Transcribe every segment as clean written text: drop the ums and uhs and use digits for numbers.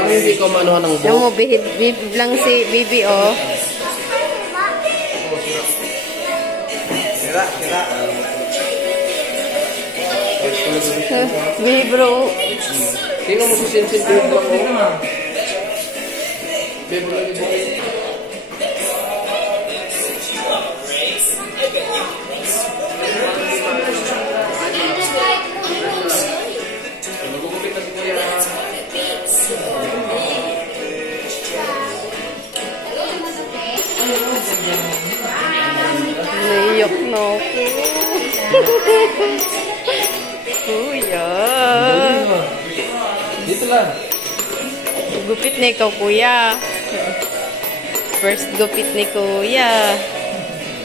Parang hindi ko manuhan ng Alam mo, bihib lang si Bibi, oh. Sira. Bibi, bro. Tingnan mo si Sinsin bihib lang, oh. Bihib lang ito. Naiyak na ako. Kuya. Dito lang. Gupit na ikaw, kuya. First gupit ni kuya.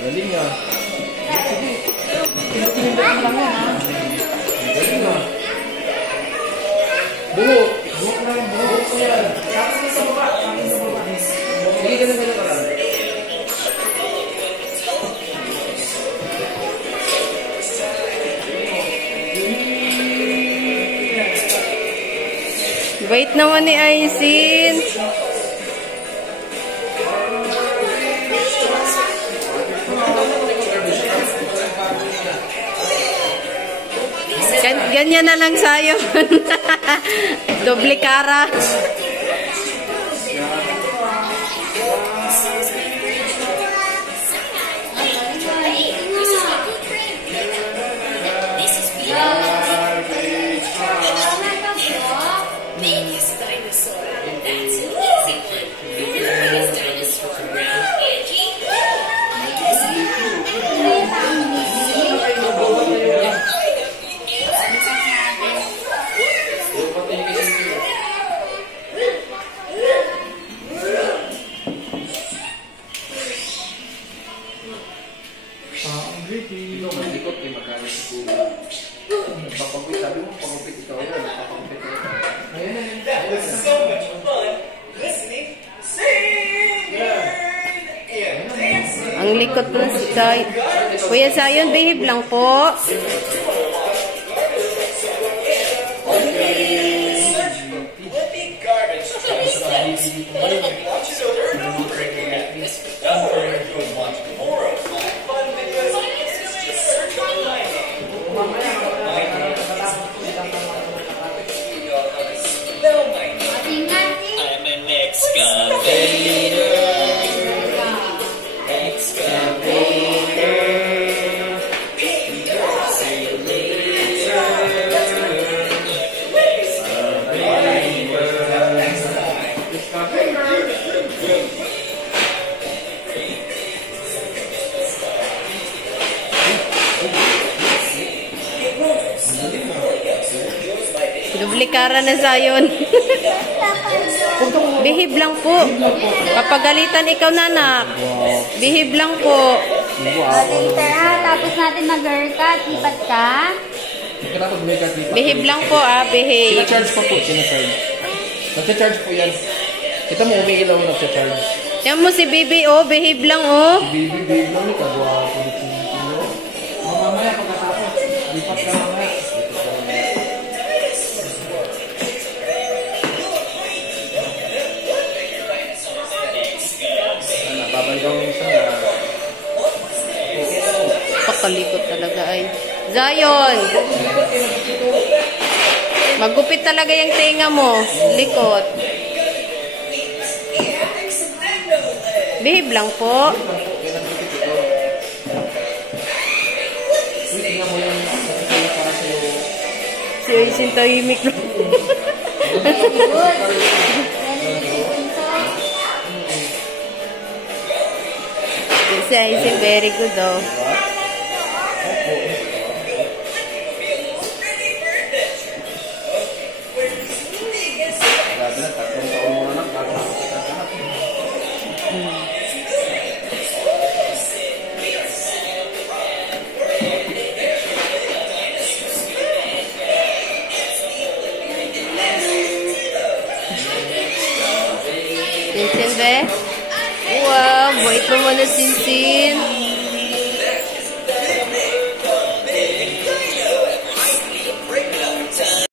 Galing nga. Buhok. Buhok ko yan. Sige, ganun ka lang. Bait naman ni Aisin. Ganyan na lang sa'yo. Doble cara. Ito, malikot kay magkano si Kuya. Papagupit, sabi mo, pagupit ikaw yan. Papagupit ka ito. That was so much fun listening, singing, and dancing. Ang likot po si Say. Kuya Sayon, behave lang po. Flipping garbage taste. Watch it over and over again. Don't worry if you want more of my fun videos. Just search on my name. My name is... You all know this. Know my name. I'm an excavator. Dublikara na Sayon. Behave lang po. Papagalitan ikaw, nanak. Behave lang po. Later ha, tapos natin mag-haircut, lipat ka. Behave lang po, behave. Sina-charge pa po, sina-charge. Nagsa-charge po yan. Kita mo, umigil lang nagsa-charge. Yan mo si Bibi, oh. Behave lang, oh. Si Baby lang ni kagwa po dito. Mamaya, pagkatapos. Lipat ka mamaya. Babaligaw yung isa na. Pakalikot talaga ay. Zayon! Magupit talaga yung tenga mo. Likot. Behave lang po. Si Aisin tahimik lang. Si Aisin very good, oh. Vincent, be? Wow, bait naman na Sinsin.